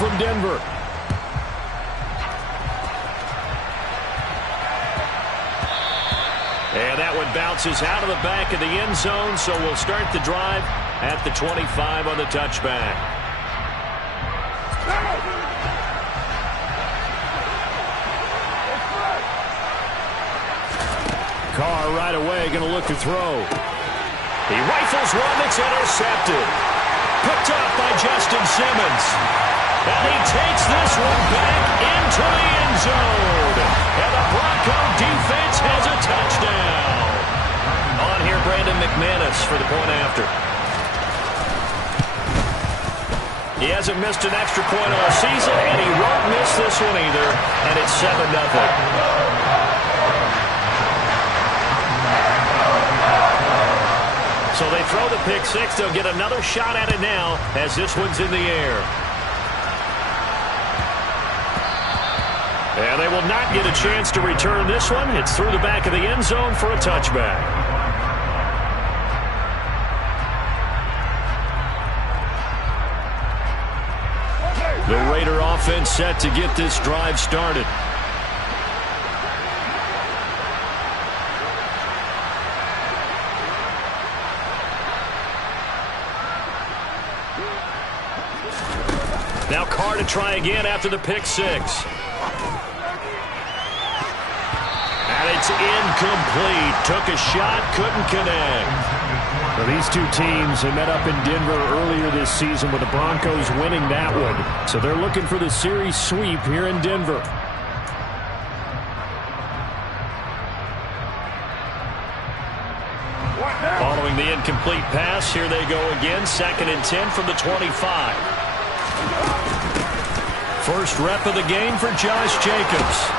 from Denver. And that one bounces out of the back of the end zone, so we'll start the drive at the 25 on the touchback. Carr right away going to look to throw. He rifles one that's intercepted. Picked up by Justin Simmons. And he takes this one back into the end zone. And the Bronco defense has a touchdown. On here, Brandon McManus for the point after. He hasn't missed an extra point all season, and he won't miss this one either. And it's 7-0. So they throw the pick six. They'll get another shot at it now as this one's in the air. And they will not get a chance to return this one. It's through the back of the end zone for a touchback. The Raider offense set to get this drive started. Now Carr to try again after the pick six. And it's incomplete. Took a shot, couldn't connect. Well, these two teams have met up in Denver earlier this season with the Broncos winning that one. So they're looking for the series sweep here in Denver. Following the incomplete pass, here they go again. 2nd and 10 from the 25. First rep of the game for Josh Jacobs.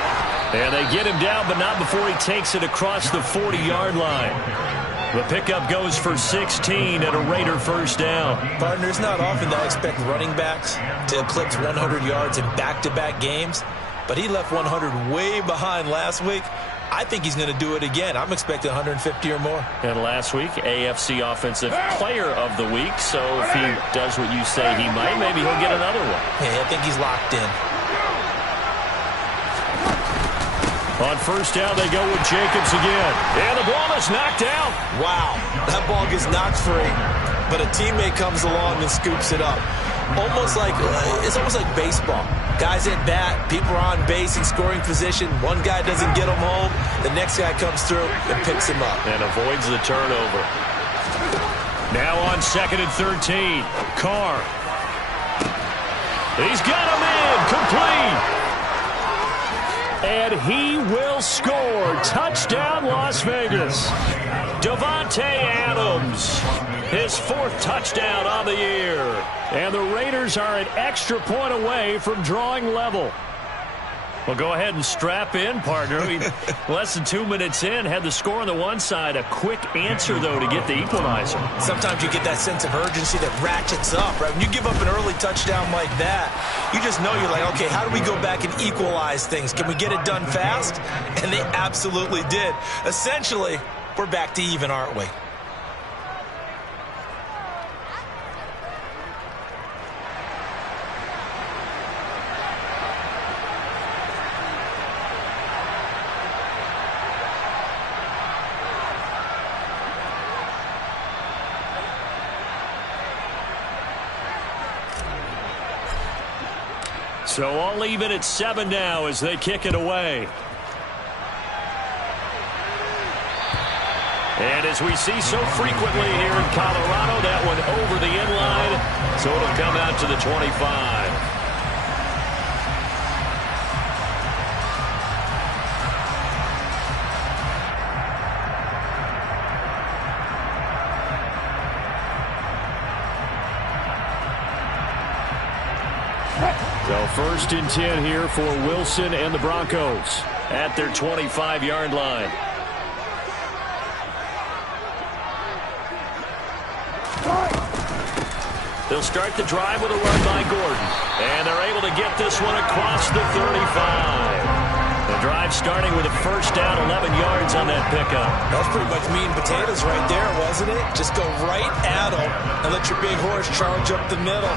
And they get him down, but not before he takes it across the 40-yard line. The pickup goes for 16 and a Raider first down. Partner, it's not often that I expect running backs to eclipse 100 yards in back-to-back games, but he left 100 way behind last week. I think he's going to do it again. I'm expecting 150 or more. And last week, AFC Offensive Player of the Week. So if he does what you say he might, maybe he'll get another one. Yeah, I think he's locked in. On first down, they go with Jacobs again. And the ball is knocked out. Wow, that ball gets knocked free, but a teammate comes along and scoops it up. It's almost like baseball. Guys at bat, people are on base in scoring position. One guy doesn't get him home. The next guy comes through and picks him up. And avoids the turnover. Now on 2nd and 13. Carr. He's got him in. Complete. And he will score. Touchdown, Las Vegas. Davante Adams. His 4th touchdown on the year. And the Raiders are an extra point away from drawing level. Well, go ahead and strap in, partner. Less than 2 minutes in, had the score on the one side. A quick answer, though, to get the equalizer. Sometimes you get that sense of urgency that ratchets up, right? When you give up an early touchdown like that, you just know you're like, okay, how do we go back and equalize things? Can we get it done fast? And they absolutely did. Essentially, we're back to even, aren't we? So all even at 7 now as they kick it away. And as we see so frequently here in Colorado, that one over the end line, so it'll come out to the 25. So 1st and 10 here for Wilson and the Broncos at their 25-yard line. They'll start the drive with a run by Gordon. And they're able to get this one across the 35. The drive starting with a first down, 11 yards on that pickup. That was pretty much meat and potatoes right there, wasn't it? Just go right at them and let your big horse charge up the middle.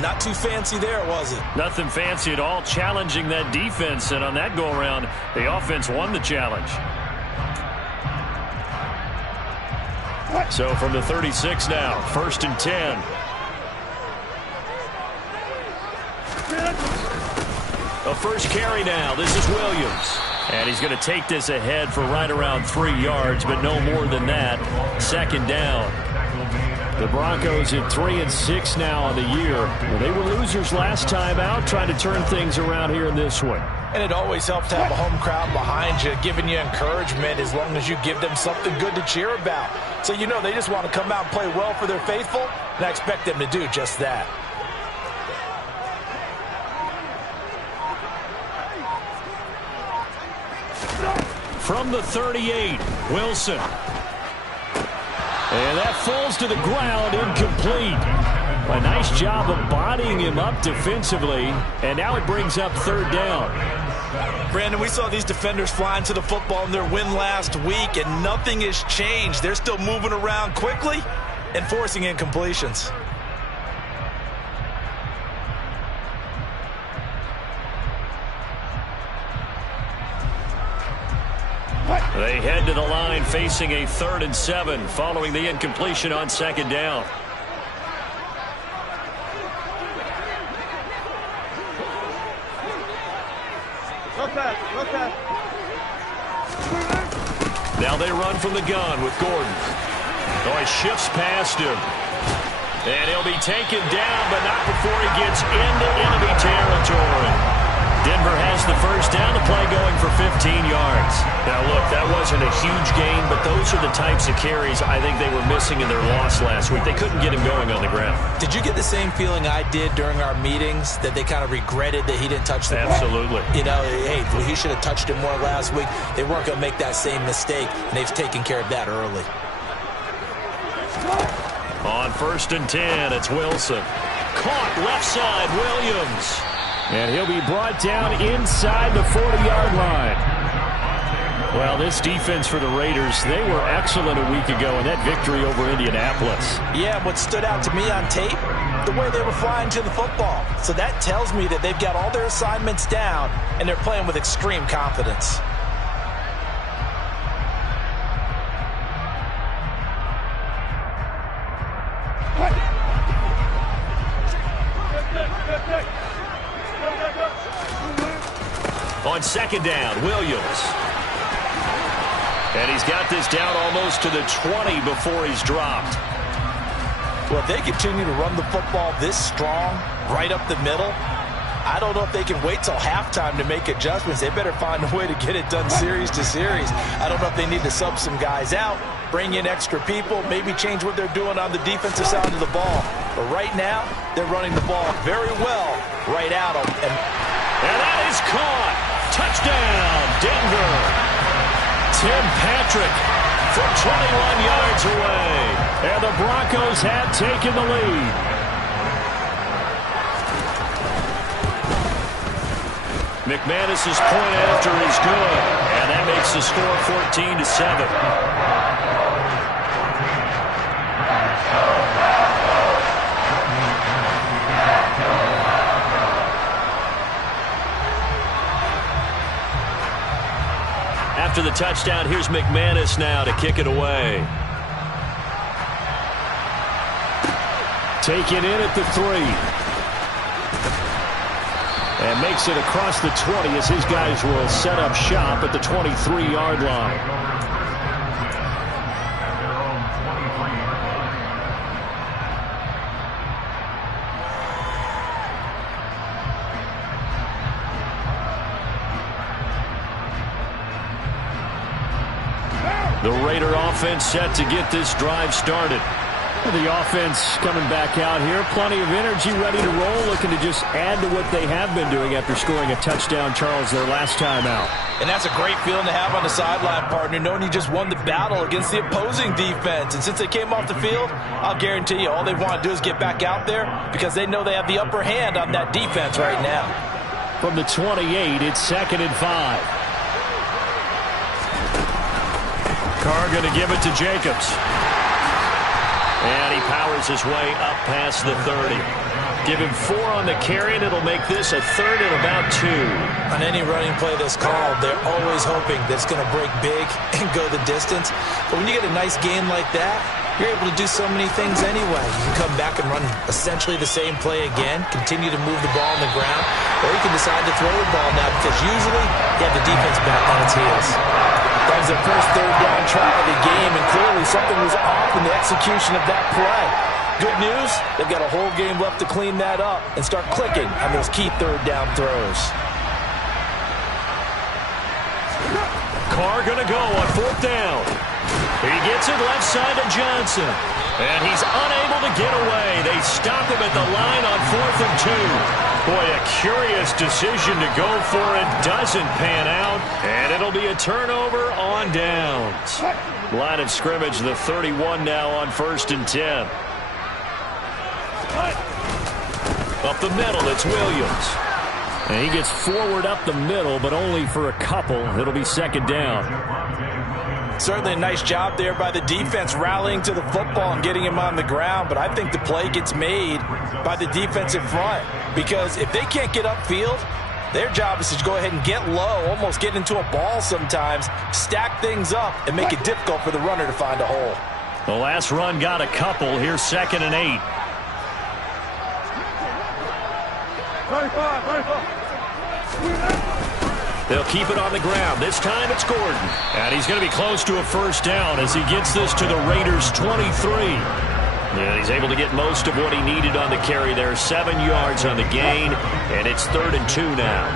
Not too fancy there, was it? Nothing fancy at all, challenging that defense, and on that go-around, the offense won the challenge. So from the 36 now, 1st and 10. A first carry now. This is Williams. And he's going to take this ahead for right around 3 yards, but no more than that. 2nd down. The Broncos at 3-6 now on the year. Well, they were losers last time out, trying to turn things around here in this one. And it always helps to have a home crowd behind you, giving you encouragement as long as you give them something good to cheer about. So you know they just want to come out and play well for their faithful, and I expect them to do just that. From the 38, Wilson. And that falls to the ground, incomplete. A nice job of bodying him up defensively, and now it brings up 3rd down. Brandon, we saw these defenders flying to the football in their win last week, and nothing has changed. They're still moving around quickly and forcing incompletions. They head to the line facing a 3rd and 7 following the incompletion on 2nd down. Now they run from the gun with Gordon. Oh, he shifts past him. And he'll be taken down, but not before he gets into enemy territory. Denver has the first down, the play going for 15 yards. Now, look, that wasn't a huge gain, but those are the types of carries I think they were missing in their loss last week. They couldn't get him going on the ground. Did you get the same feeling I did during our meetings, that they kind of regretted that he didn't touch the ball? Absolutely. You know, hey, he should have touched it more last week. They weren't going to make that same mistake, and they've taken care of that early. On 1st and 10, it's Wilson. Caught left side, Williams. And he'll be brought down inside the 40-yard line. Well, this defense for the Raiders, they were excellent a week ago in that victory over Indianapolis. Yeah, what stood out to me on tape, the way they were flying to the football. So that tells me that they've got all their assignments down, and they're playing with extreme confidence. On 2nd down, Williams. And he's got this down almost to the 20 before he's dropped. Well, if they continue to run the football this strong, right up the middle, I don't know if they can wait till halftime to make adjustments. They better find a way to get it done series to series. I don't know if they need to sub some guys out, bring in extra people, maybe change what they're doing on the defensive side of the ball. But right now, they're running the ball very well right at them. And that is caught. Touchdown, Denver. Tim Patrick from 21 yards away. And the Broncos have taken the lead. McManus's point after is good. And that makes the score 14-7. After the touchdown, here's McManus now to kick it away. Taken in at the 3. And makes it across the 20 as his guys will set up shop at the 23-yard line. The Raider offense set to get this drive started. The offense coming back out here. Plenty of energy, ready to roll, looking to just add to what they have been doing after scoring a touchdown, Charles, their last time out. And that's a great feeling to have on the sideline, partner, knowing you just won the battle against the opposing defense. And since they came off the field, I'll guarantee you all they want to do is get back out there because they know they have the upper hand on that defense right now. From the 28, it's 2nd and 5. Carr going to give it to Jacobs. And he powers his way up past the 30. Give him 4 on the carry, and it'll make this a 3rd and about 2. On any running play that's called, they're always hoping that it's going to break big and go the distance. But when you get a nice game like that, you're able to do so many things anyway. You can come back and run essentially the same play again, continue to move the ball on the ground, or you can decide to throw the ball now because usually you have the defense back on its heels. That was their first 3rd down try of the game, and clearly something was off in the execution of that play. Good news, they've got a whole game left to clean that up and start clicking on those key 3rd down throws. Carr going to go on 4th down. He gets it left side to Johnson. And he's unable to get away. They stop him at the line on 4th and 2. Boy, a curious decision to go for it. Doesn't pan out. And it'll be a turnover on downs. Line of scrimmage, the 31 now on 1st and 10. Up the middle, it's Williams. And he gets forward up the middle, but only for a couple. It'll be 2nd down. Certainly a nice job there by the defense rallying to the football and getting him on the ground, but I think the play gets made by the defensive front because if they can't get upfield, their job is to go ahead and get low, almost get into a ball sometimes, stack things up, and make it difficult for the runner to find a hole. The last run got a couple. Here's 2nd and 8. They'll keep it on the ground. This time it's Gordon. And he's going to be close to a 1st down as he gets this to the Raiders' 23. And he's able to get most of what he needed on the carry there. 7 yards on the gain, and it's 3rd and 2 now.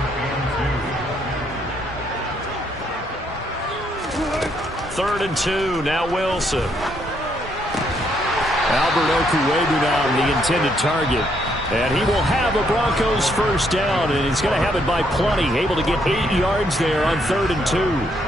3rd and 2, now Wilson. Albert Okwuegbunam now the intended target. And he will have a Broncos 1st down, and he's going to have it by plenty. Able to get 8 yards there on 3rd and 2.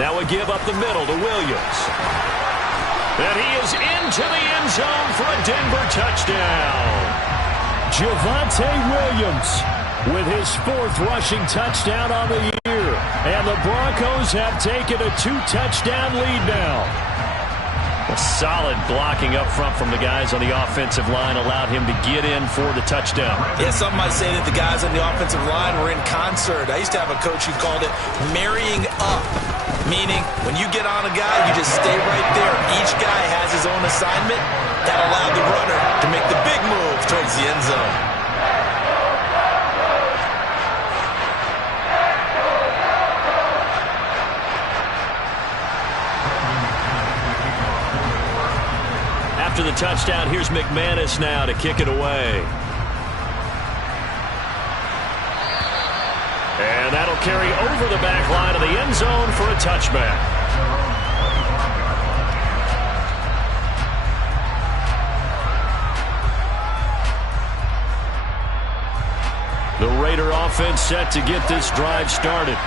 Now a give up the middle to Williams. And he is into the end zone for a Denver touchdown. Javonte Williams with his 4th rushing touchdown on the year. And the Broncos have taken a 2-touchdown lead now. A solid blocking up front from the guys on the offensive line allowed him to get in for the touchdown. Yeah, some might say that the guys on the offensive line were in concert. I used to have a coach who called it marrying up, meaning when you get on a guy, you just stay right there. Each guy has his own assignment. That allowed the runner to make the big move towards the end zone. After the touchdown, here's McManus now to kick it away. And that'll carry over the back line of the end zone for a touchback. The Raider offense set to get this drive started.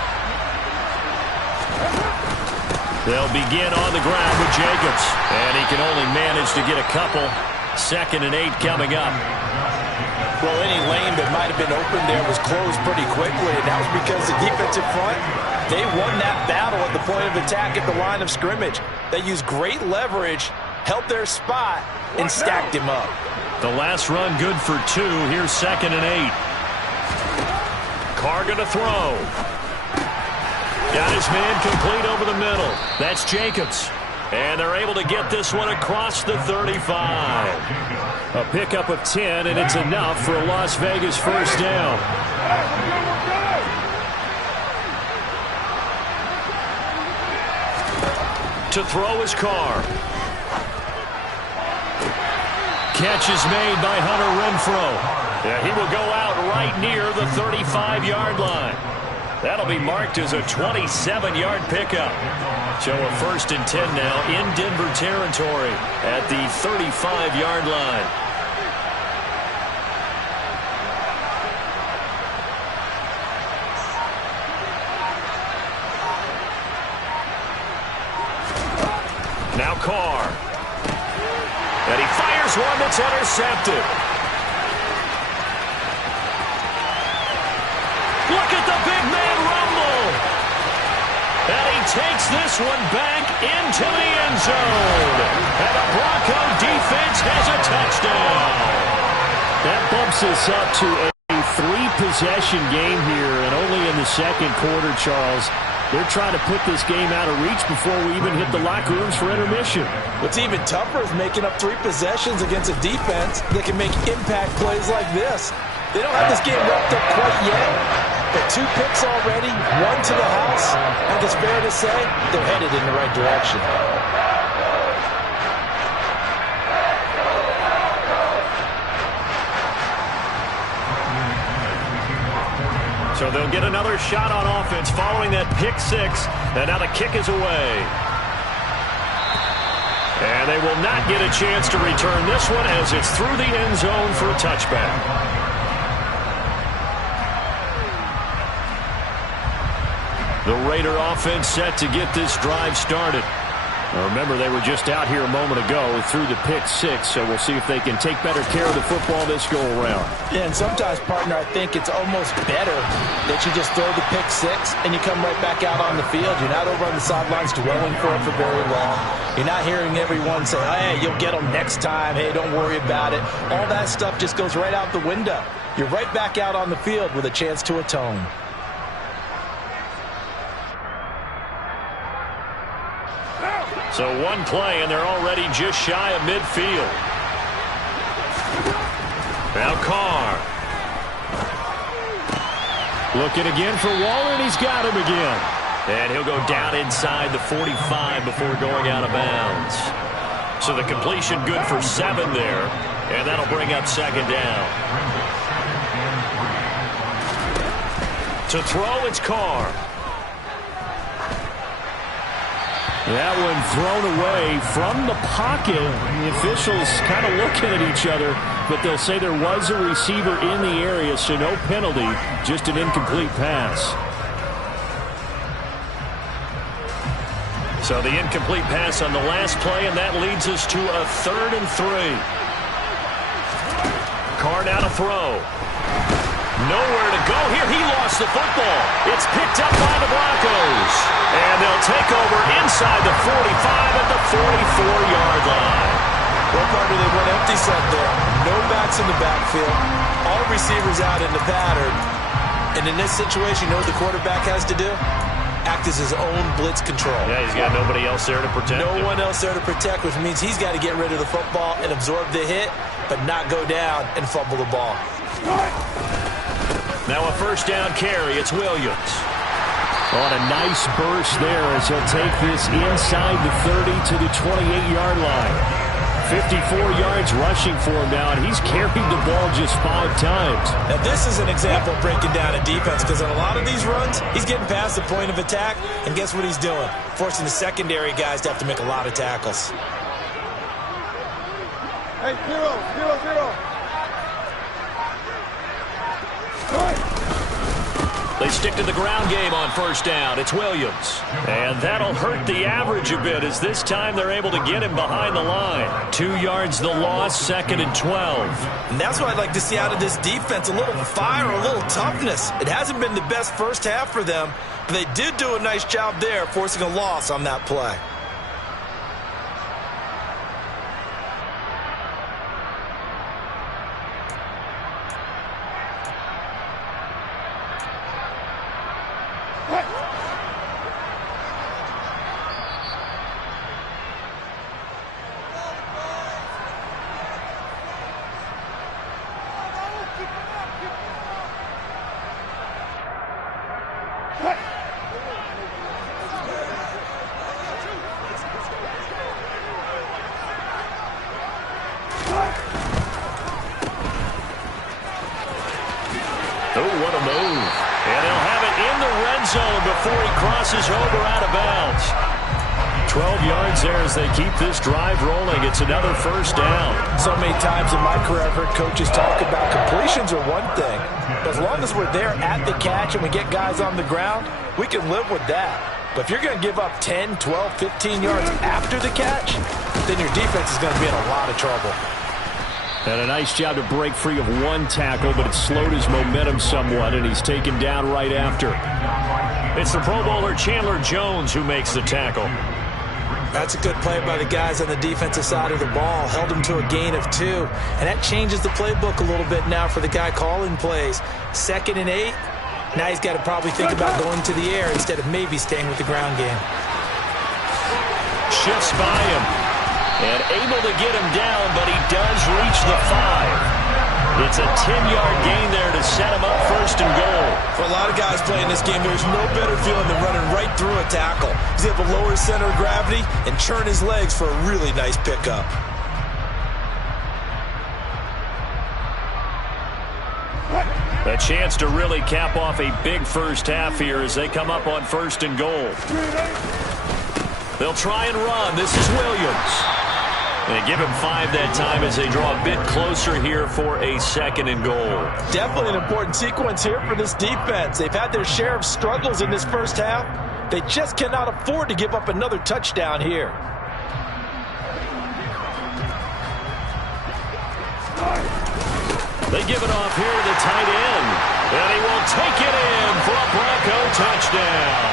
They'll begin on the ground with Jacobs. And he can only manage to get a couple. 2nd and 8 coming up. Well, any lane that might have been open there was closed pretty quickly, and that was because the defensive front, they won that battle at the point of attack at the line of scrimmage. They used great leverage, held their spot, and stacked him up. The last run good for 2. Here's 2nd and 8. Carr going to throw. Got his man complete over the middle. That's Jacobs. And they're able to get this one across the 35. A pickup of 10, and it's enough for a Las Vegas 1st down. To throw is Carr. Catch is made by Hunter Renfrow. Yeah, he will go out right near the 35-yard line. That'll be marked as a 27-yard pickup. So a 1st and 10 now in Denver territory at the 35-yard line. Now Carr. And he fires one that's intercepted. Look at the big man rumble. And he takes this one back into the end zone. And the Bronco defense has a touchdown. That bumps us up to a 3-possession game here, and only in the second quarter, Charles. They're trying to put this game out of reach before we even hit the locker rooms for intermission. What's even tougher is making up 3 possessions against a defense that can make impact plays like this. They don't have this game wrapped up quite yet, but 2 picks already, 1 to the house. I think it's fair to say they're headed in the right direction. So they'll get another shot on offense following that pick 6. And now the kick is away. And they will not get a chance to return this one as it's through the end zone for a touchback. The Raider offense set to get this drive started. Now remember, they were just out here a moment ago through the pick 6, so we'll see if they can take better care of the football this go-around. Yeah, and sometimes, partner, I think it's almost better that you just throw the pick 6 and you come right back out on the field. You're not over on the sidelines dwelling for it for very long. You're not hearing everyone say, hey, you'll get them next time. Hey, don't worry about it. All that stuff just goes right out the window. You're right back out on the field with a chance to atone. So one play, and they're already just shy of midfield. Now Carr. Looking again for Waller, and he's got him again. And he'll go down inside the 45 before going out of bounds. So the completion good for 7 there, and that'll bring up second down. To throw, it's Carr. That one thrown away from the pocket. The officials kind of looking at each other, but they'll say there was a receiver in the area, so no penalty, just an incomplete pass. So the incomplete pass on the last play, and that leads us to a 3rd and 3. Carr now to throw. Nowhere to go here. He lost the football. It's picked up by the Broncos. And they'll take over inside the 45 at the 44-yard line. Well, partner, they went empty set there. No backs in the backfield. All receivers out in the pattern. And in this situation, you know what the quarterback has to do? Act as his own blitz control. Yeah, he's got nobody else there to protect him. No one else there to protect, which means he's got to get rid of the football and absorb the hit, but not go down and fumble the ball. Now a first down carry. It's Williams. On a nice burst there as he'll take this inside the 30 to the 28-yard line. 54 yards rushing for him now, and he's carried the ball just 5 times. Now this is an example of breaking down a defense, because on a lot of these runs, he's getting past the point of attack, and guess what he's doing? Forcing the secondary guys to have to make a lot of tackles. Hey, 0-0-0. They stick to the ground game on first down. It's Williams. And that'll hurt the average a bit, as this time they're able to get him behind the line. 2 yards the loss, 2nd and 12. And that's what I'd like to see out of this defense, a little fire, a little toughness. It hasn't been the best first half for them, but they did do a nice job there, forcing a loss on that play. What a move. And he'll have it in the red zone before he crosses over out of bounds. 12 yards there as they keep this drive rolling. It's another first down. So many times in my career, I've heard coaches talk about completions are one thing, but as long as we're there at the catch and we get guys on the ground, we can live with that. But if you're going to give up 10, 12, 15 yards after the catch, then your defense is going to be in a lot of trouble. And a nice job to break free of one tackle, but it slowed his momentum somewhat, and he's taken down right after. It's the Pro Bowler Chandler Jones who makes the tackle. That's a good play by the guys on the defensive side of the ball. Held him to a gain of 2. And that changes the playbook a little bit now for the guy calling plays. 2nd and 8. Now he's got to probably think about going to the air instead of maybe staying with the ground game. Shifts by him. And able to get him down, but he does reach the 5. It's a 10-yard gain there to set him up 1st and goal. For a lot of guys playing this game, there's no better feeling than running right through a tackle. He's able to lower his center of gravity and churn his legs for a really nice pickup. A chance to really cap off a big first half here as they come up on 1st and goal. They'll try and run. This is Williams. They give him 5 that time as they draw a bit closer here for a 2nd and goal. Definitely an important sequence here for this defense. They've had their share of struggles in this first half. They just cannot afford to give up another touchdown here. They give it off here to the tight end. And he will take it in for a Bronco touchdown.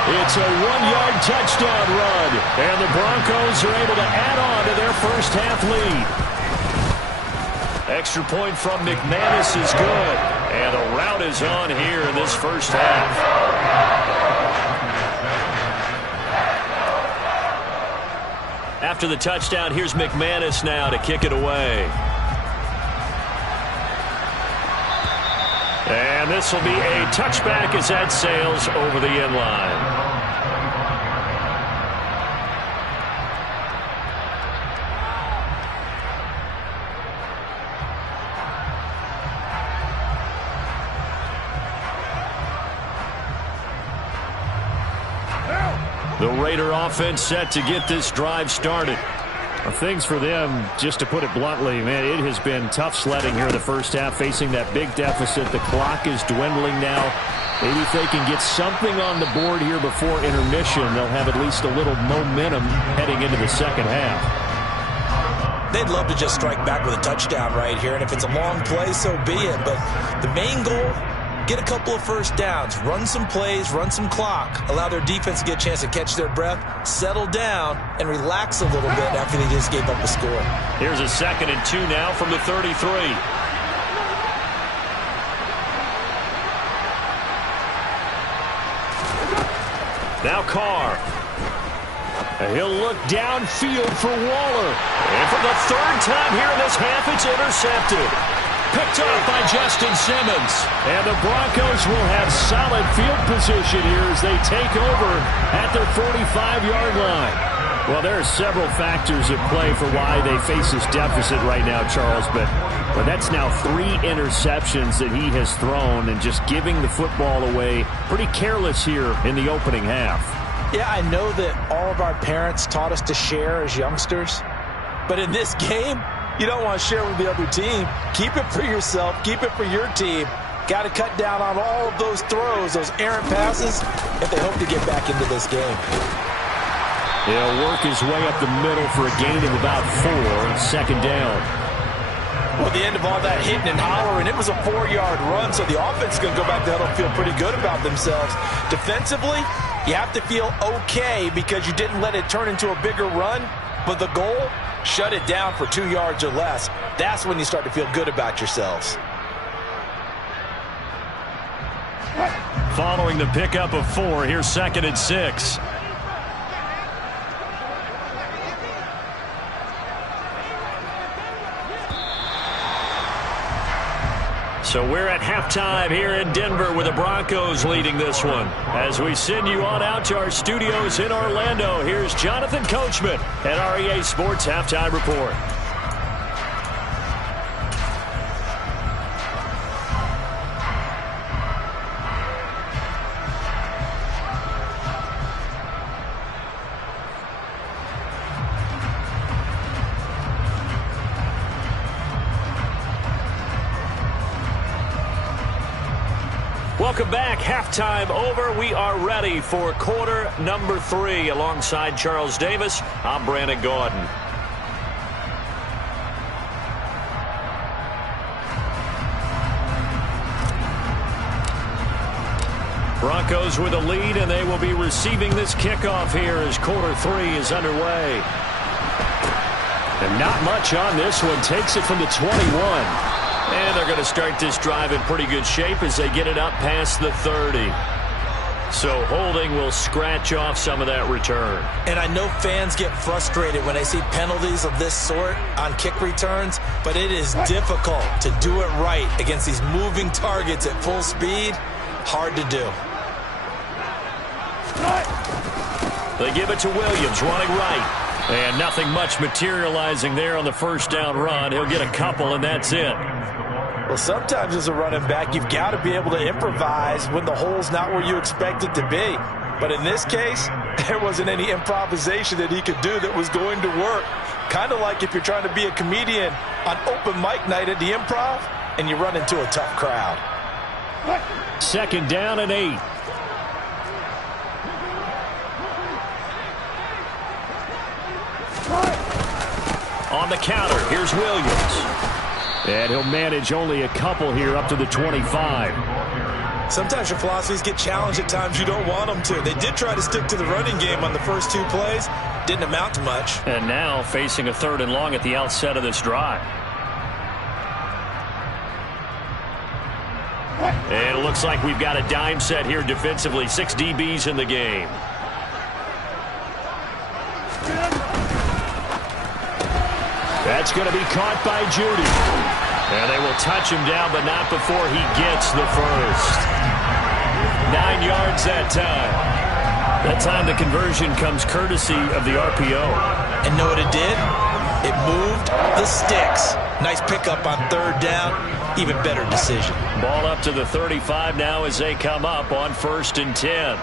It's a 1-yard touchdown run, and the Broncos are able to add on to their first half lead. Extra point from McManus is good, and a rout is on here in this first half. After the touchdown, here's McManus now to kick it away. And this will be a touchback as that sails over the end line. The Raider offense set to get this drive started. Things for them, just to put it bluntly, man, it has been tough sledding here in the first half, facing that big deficit. The clock is dwindling now. Maybe if they can get something on the board here before intermission, they'll have at least a little momentum heading into the second half. They'd love to just strike back with a touchdown right here, and if it's a long play, so be it. But the main goal, get a couple of first downs, run some plays, run some clock, allow their defense to get a chance to catch their breath, settle down, and relax a little bit after they just gave up a score. Here's a 2nd and 2 now from the 33. Now Carr. He'll look downfield for Waller. And for the 3rd time here in this half, it's intercepted. Picked off by Justin Simmons. And the Broncos will have solid field position here as they take over at their 45-yard line. Well, there are several factors at play for why they face this deficit right now, Charles, but that's now 3 interceptions that he has thrown and just giving the football away pretty careless here in the opening half. Yeah, I know that all of our parents taught us to share as youngsters, but in this game, you don't want to share with the other team. Keep it for yourself. Keep it for your team. Got to cut down on all of those throws, those errant passes, if they hope to get back into this game. He'll work his way up the middle for a gain of about 4, 2nd down. Well, at the end of all that hitting and hollering, it was a 4-yard run, so the offense is going to go back to huddle and feel pretty good about themselves. Defensively, you have to feel okay because you didn't let it turn into a bigger run, but the goal, shut it down for 2 yards or less. That's when you start to feel good about yourselves. Following the pickup of 4, here's 2nd and 6. So we're at halftime here in Denver with the Broncos leading this one. As we send you on out to our studios in Orlando, here's Jonathan Coachman at our EA Sports Halftime Report. Welcome back. Halftime over. We are ready for quarter number 3. Alongside Charles Davis, I'm Brandon Gaudin. Broncos with a lead, and they will be receiving this kickoff here as quarter 3 is underway. And not much on this one. Takes it from the 21. And they're going to start this drive in pretty good shape as they get it up past the 30. So holding will scratch off some of that return. And I know fans get frustrated when they see penalties of this sort on kick returns, but it is difficult to do it right against these moving targets at full speed. Hard to do. They give it to Williams, running right. And nothing much materializing there on the first down run. He'll get a couple, and that's it. Well, sometimes as a running back, you've got to be able to improvise when the hole's not where you expect it to be. But in this case, there wasn't any improvisation that he could do that was going to work. Kind of like if you're trying to be a comedian on open mic night at the Improv and you run into a tough crowd. Second down and 8. On the counter, here's Williams. And he'll manage only a couple here up to the 25. Sometimes your philosophies get challenged at times you don't want them to. They did try to stick to the running game on the first 2 plays. Didn't amount to much. And now facing a 3rd and long at the outset of this drive. And it looks like we've got a dime set here defensively. 6 DBs in the game. That's going to be caught by Judy. And they will touch him down, but not before he gets the first. 9 yards that time. That time the conversion comes courtesy of the RPO. And know what it did? It moved the sticks. Nice pickup on 3rd down. Even better decision. Ball up to the 35 now as they come up on 1st and 10.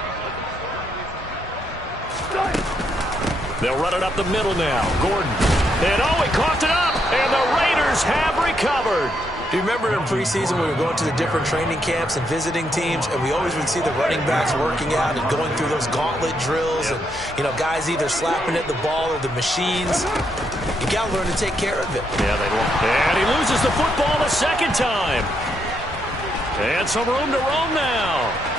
They'll run it up the middle now. Gordon. And oh, he coughed it up. And the Raiders have recovered. Do you remember in preseason we were going to the different training camps and visiting teams, and we always would see the running backs working out and going through those gauntlet drills, and, you know, guys either slapping at the ball or the machines. You got to learn to take care of it. Yeah, they will. And he loses the football a 2nd time. And some room to roam now.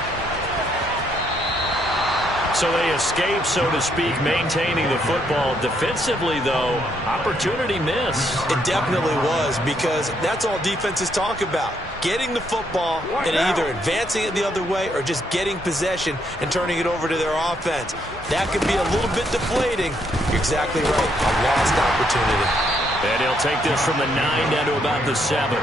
So they escape, so to speak, maintaining the football. Defensively, though, opportunity miss. It definitely was, because that's all defenses talk about. Getting the football and either advancing it the other way or just getting possession and turning it over to their offense. That could be a little bit deflating. You're exactly right. A lost opportunity. And he'll take this from the 9 down to about the 7.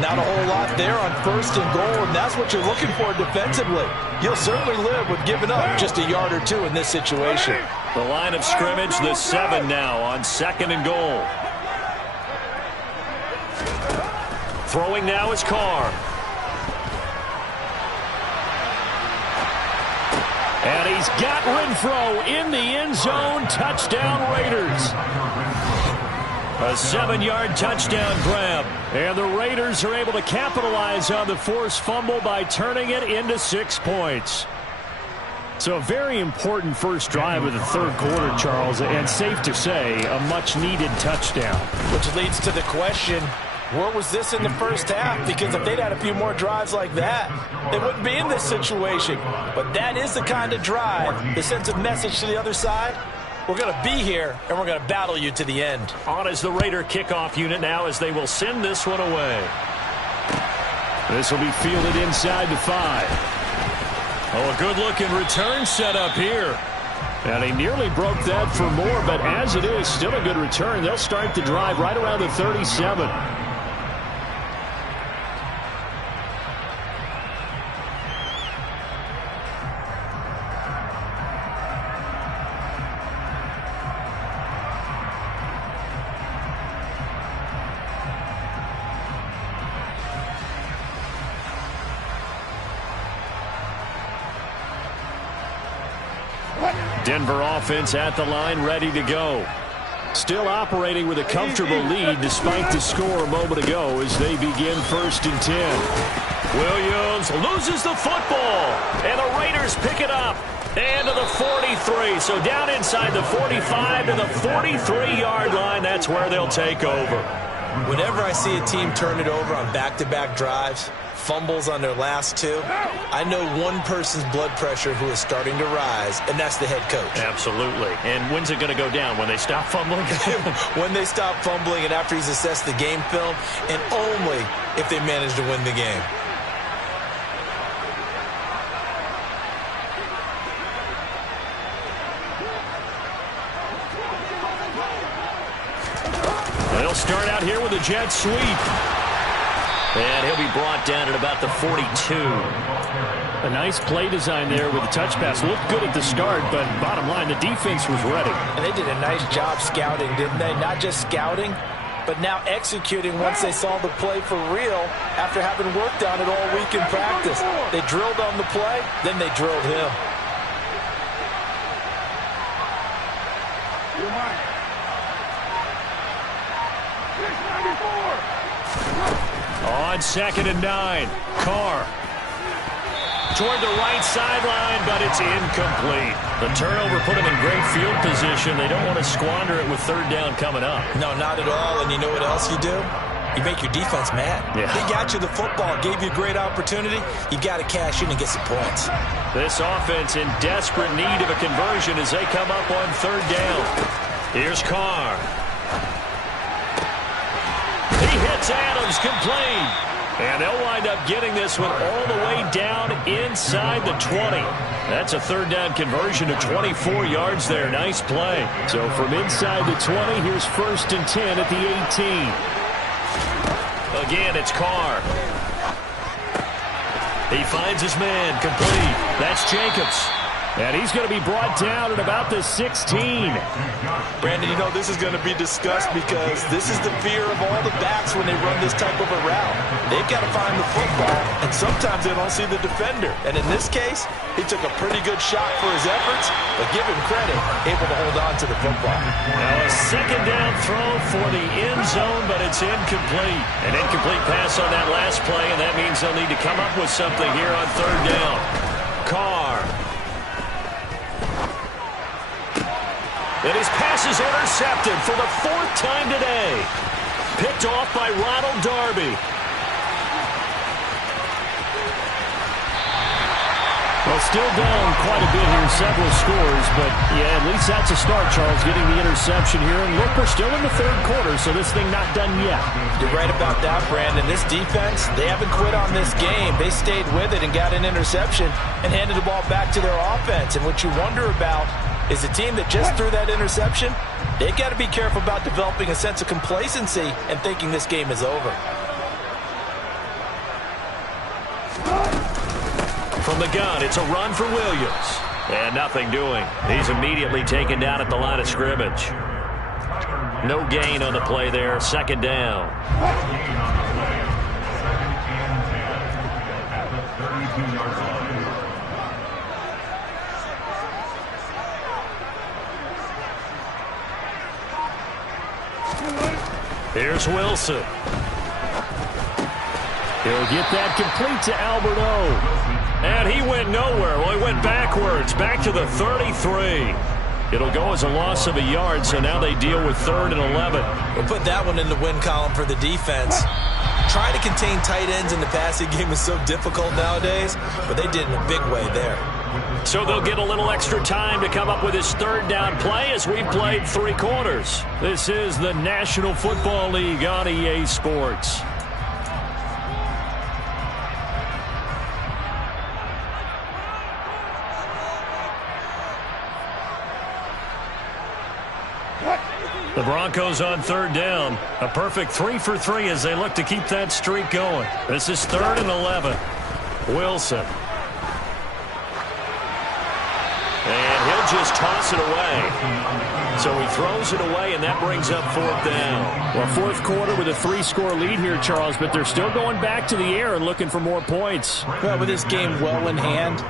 Not a whole lot there on 1st and goal, and that's what you're looking for defensively. You'll certainly live with giving up just a yard or 2 in this situation. The line of scrimmage, the 7 now on 2nd and goal. Throwing now is Carr. And he's got Renfro in the end zone. Touchdown Raiders. A 7-yard touchdown grab. And the Raiders are able to capitalize on the forced fumble by turning it into 6 points. So a very important first drive of the 3rd quarter, Charles, and safe to say, a much-needed touchdown. Which leads to the question, where was this in the first half? Because if they'd had a few more drives like that, they wouldn't be in this situation. But that is the kind of drive that sends a message to the other side. We're going to be here, and we're going to battle you to the end. On is the Raider kickoff unit now as they will send this one away. This will be fielded inside the 5. Oh, a good-looking return set up here. And he nearly broke that for more, but as it is, still a good return. They'll start the drive right around the 37. Denver offense at the line, ready to go. Still operating with a comfortable lead despite the score a moment ago as they begin 1st and 10. Williams loses the football, and the Raiders pick it up. And to the 43, so down inside the 45 to the 43-yard line. That's where they'll take over. Whenever I see a team turn it over on back-to-back drives, fumbles on their last two, I know one person's blood pressure who is starting to rise, and that's the head coach. Absolutely. And when's it going to go down? When they stop fumbling? When they stop fumbling and after he's assessed the game film, and only if they manage to win the game. They'll start out here with a jet sweep. And he'll be brought down at about the 42. A nice play design there with the touch pass. Looked good at the start, but bottom line, the defense was ready. And they did a nice job scouting, didn't they? Not just scouting, but now executing once they saw the play for real after having worked on it all week in practice. They drilled on the play, then they drilled him. On 2nd and 9, Carr toward the right sideline, but it's incomplete. The turnover put them in great field position. They don't want to squander it with 3rd down coming up. No, not at all. And you know what else you do? You make your defense mad. Yeah. They got you the football, gave you a great opportunity. You got to cash in and get some points. This offense in desperate need of a conversion as they come up on 3rd down. Here's Carr. He hits Adams, complete. And they'll wind up getting this one all the way down inside the 20. That's a 3rd down conversion to 24 yards there. Nice play. So from inside the 20, here's 1st and 10 at the 18. Again, it's Carr. He finds his man, complete. That's Jacobs. And he's going to be brought down at about the 16. Brandon, you know this is going to be discussed because this is the fear of all the backs when they run this type of a route. They've got to find the football, and sometimes they don't see the defender. And in this case, he took a pretty good shot for his efforts, but give him credit, able to hold on to the football. Now a 2nd down throw for the end zone, but it's incomplete. An incomplete pass on that last play, and that means they'll need to come up with something here on 3rd down. Carr. And his pass is intercepted for the 4th time today. Picked off by Ronald Darby. Well, still down quite a bit here, several scores, but yeah, at least that's a start, Charles, getting the interception here. And look, we're still in the 3rd quarter, so this thing not done yet. You're right about that, Brandon. This defense, they haven't quit on this game. They stayed with it and got an interception and handed the ball back to their offense. And what you wonder about is a team that just threw that interception, they've got to be careful about developing a sense of complacency and thinking this game is over. From the gun, it's a run for Williams. And nothing doing. He's immediately taken down at the line of scrimmage. No gain on the play there. 2nd down. Here's Wilson. He'll get that complete to Albert O. And he went nowhere. Well, he went backwards, back to the 33. It'll go as a loss of a yard, so now they deal with 3rd and 11. We'll put that one in the win column for the defense. Trying to contain tight ends in the passing game is so difficult nowadays, but they did in a big way there. So they'll get a little extra time to come up with his 3rd down play as we've played 3 quarters. This is the National Football League on EA Sports. The Broncos on 3rd down. A perfect 3 for 3 as they look to keep that streak going. This is 3rd and 11. Wilson. And he'll just toss it away. So he throws it away, and that brings up 4th down. Well, 4th quarter with a 3-score lead here, Charles, but they're still going back to the air and looking for more points. Well, with this game well in hand,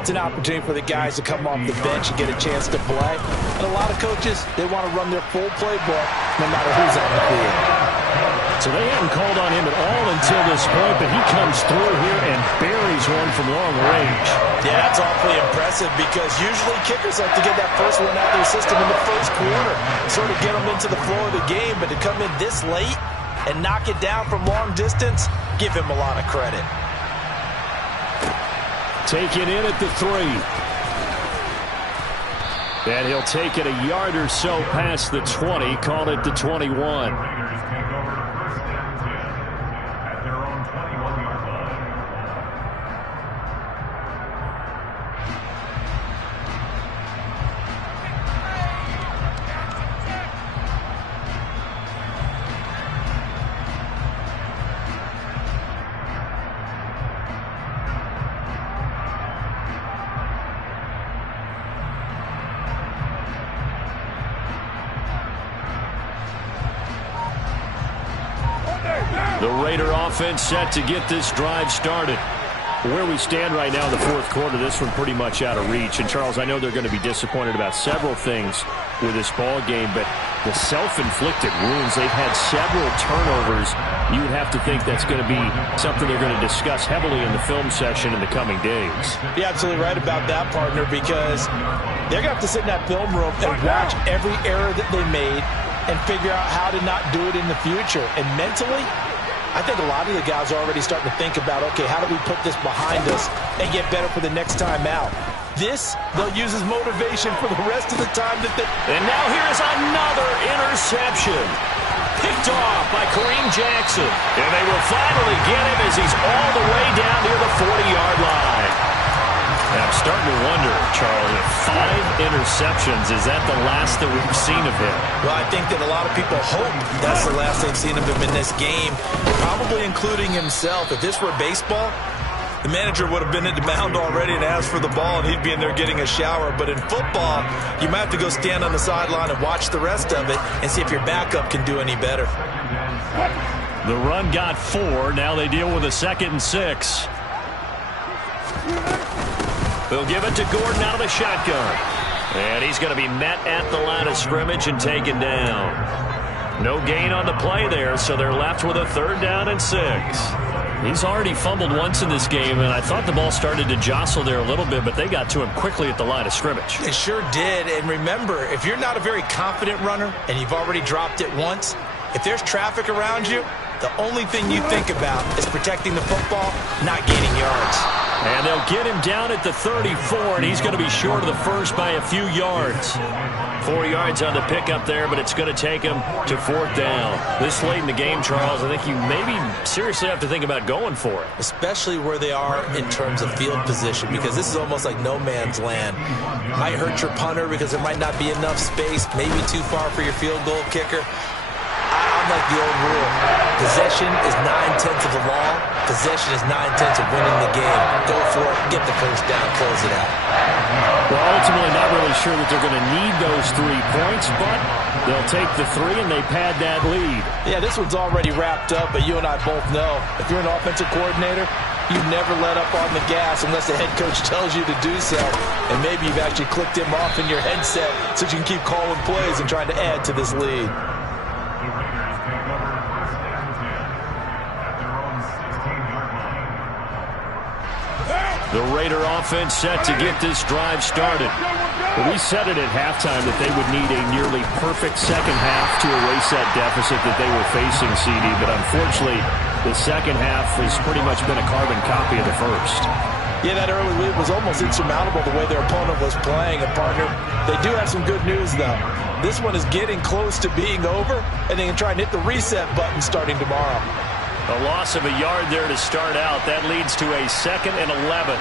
it's an opportunity for the guys to come off the bench and get a chance to play. And a lot of coaches, they want to run their full playbook no matter who's on the field. So they hadn't called on him at all until this point, but he comes through here and buries one from long range. Yeah, that's awfully impressive because usually kickers like to get that first one out of their system in the first quarter, sort of get them into the flow of the game, but to come in this late and knock it down from long distance, give him a lot of credit. Taken in at the 3. And he'll take it a yard or so past the 20, call it the 21. The Raider offense set to get this drive started. Where we stand right now in the fourth quarter, this one pretty much out of reach. And, Charles, I know they're going to be disappointed about several things with this ball game, but the self-inflicted wounds, they've had several turnovers. You would have to think that's going to be something they're going to discuss heavily in the film session in the coming days. You're absolutely right about that, partner, because they're going to have to sit in that film room and watch every error that they made and figure out how to not do it in the future. And mentally, I think a lot of the guys are already starting to think about, okay, how do we put this behind us and get better for the next time out? This, they'll use as motivation for the rest of the time that they... And now here's another interception. Picked off by Kareem Jackson. And they will finally get him as he's all the way down near the 40-yard line. And I'm starting to wonder, Charlie, if 5 interceptions, is that the last that we've seen of him? Well, I think that a lot of people hope that's the last they've seen of him in this game, probably including himself. If this were baseball, the manager would have been at the mound already and asked for the ball, and he'd be in there getting a shower. But in football, you might have to go stand on the sideline and watch the rest of it and see if your backup can do any better. The run got 4. Now they deal with a 2nd and 6. They'll give it to Gordon out of the shotgun. And he's going to be met at the line of scrimmage and taken down. No gain on the play there, so they're left with a 3rd down and 6. He's already fumbled once in this game, and I thought the ball started to jostle there a little bit, but they got to him quickly at the line of scrimmage. They sure did, and remember, if you're not a very confident runner and you've already dropped it once, if there's traffic around you, the only thing you think about is protecting the football, not gaining yards. And they'll get him down at the 34, and he's going to be short of the first by a few yards. 4 yards on the pickup there, but it's going to take him to 4th down. This late in the game, Charles, I think you maybe seriously have to think about going for it. Especially where they are in terms of field position, because this is almost like no man's land. Might hurt your punter because there might not be enough space, maybe too far for your field goal kicker. I'm like the old rule. Possession is 9/10 of the law. Possession is 9/10 of winning the game. Go for it. Get the first down. Close it out. Well, ultimately not really sure that they're going to need those 3 points, but they'll take the 3 and they pad that lead. Yeah, this one's already wrapped up, but you and I both know if you're an offensive coordinator, you never let up on the gas unless the head coach tells you to do so. And maybe you've actually clicked him off in your headset so you can keep calling plays and trying to add to this lead. The Raider offense set to get this drive started. Well, we said it at halftime that they would need a nearly perfect second half to erase that deficit that they were facing, CD. But unfortunately, the second half has pretty much been a carbon copy of the first. Yeah, that early lead was almost insurmountable the way their opponent was playing. And, partner, they do have some good news, though. This one is getting close to being over, and they can try and hit the reset button starting tomorrow. A loss of a yard there to start out. That leads to a 2nd and 11.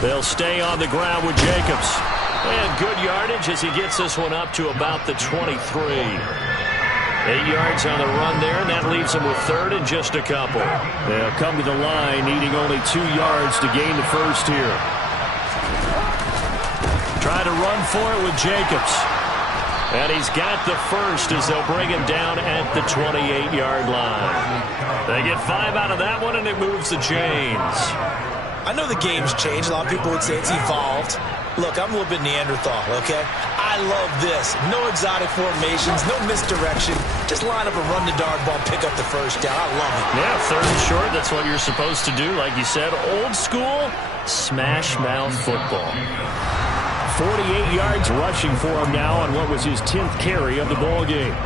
They'll stay on the ground with Jacobs. And good yardage as he gets this one up to about the 23. 8 yards on the run there, and that leaves them with 3rd and just a couple. They'll come to the line, needing only 2 yards to gain the first here. Try to run for it with Jacobs. And he's got the first as they'll bring him down at the 28-yard line. They get 5 out of that one, and it moves the chains. I know the game's changed. A lot of people would say it's evolved. Look, I'm a little bit Neanderthal, okay? I love this. No exotic formations, no misdirection. Just line up a run the dart ball, pick up the first down. I love it. Yeah, 3rd and short, that's what you're supposed to do. Like you said, old school, smash mouth football. 48 yards rushing for him now on what was his 10th carry of the ball game.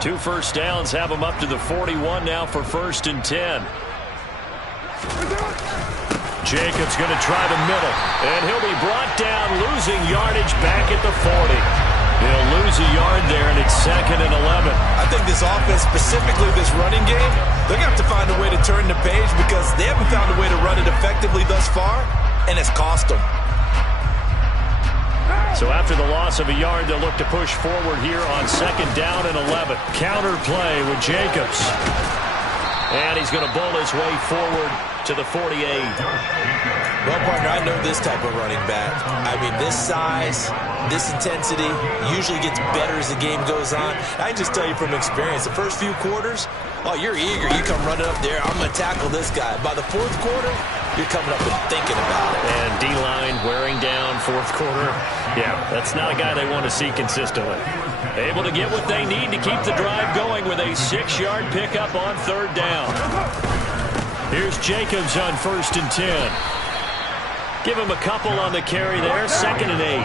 Two first downs have him up to the 41 now for 1st and 10. Jacobs going to try the middle, and he'll be brought down, losing yardage back at the 40. He'll lose a yard there, and it's 2nd and 11. I think this offense, specifically this running game, they're going to have to find a way to turn the page because they haven't found a way to run it effectively thus far, and it's cost them. So after the loss of a yard, they'll look to push forward here on 2nd down and 11. Counter play with Jacobs. And he's going to bowl his way forward to the 48. Well, partner, I know this type of running back. I mean, this size, this intensity usually gets better as the game goes on. I can just tell you from experience, the first few quarters, oh, you're eager. You come running up there, I'm going to tackle this guy. By the 4th quarter, you're coming up and thinking about it. And D-line wearing down 4th quarter. Yeah, that's not a guy they want to see consistently. Able to get what they need to keep the drive going with a 6-yard pickup on 3rd down. Here's Jacobs on 1st and 10. Give him a couple on the carry there, 2nd and 8.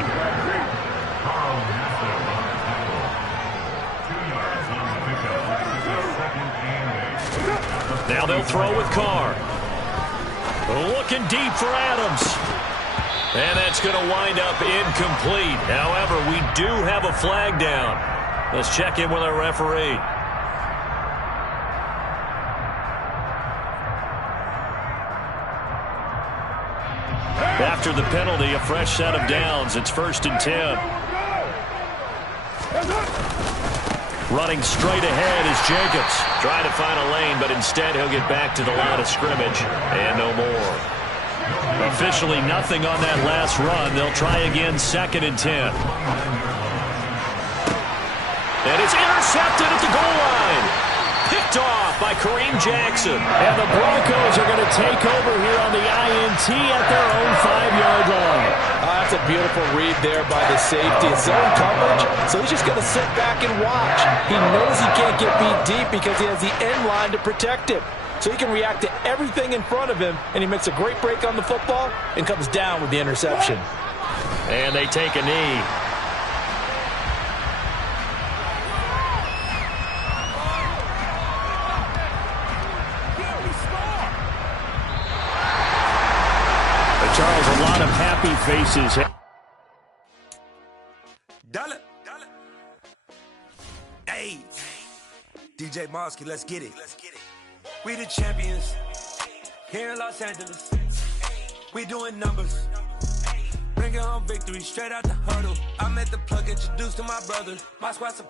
Now they'll throw with Carr. Looking deep for Adams. And that's going to wind up incomplete. However, we do have a flag down. Let's check in with our referee. After the penalty, a fresh set of downs. It's 1st and 10. Running straight ahead is Jacobs. Trying to find a lane, but instead he'll get back to the line of scrimmage. And no more. Officially nothing on that last run. They'll try again 2nd and 10. And it's intercepted at the goal line. Picked off by Kareem Jackson. And the Broncos are going to take over here on the INT at their own 5-yard line. That's a beautiful read there by the safety. It's zone coverage, so he's just going to sit back and watch. He knows he can't get beat deep because he has the end line to protect him. So he can react to everything in front of him, and he makes a great break on the football and comes down with the interception. And they take a knee. Charles, a lot of happy faces. Dollar. Hey, DJ Mosky, let's get it. We the champions here in Los Angeles. We doing numbers. Bringing home victory straight out the huddle. I met the plug, introduced to my brother. My squad's a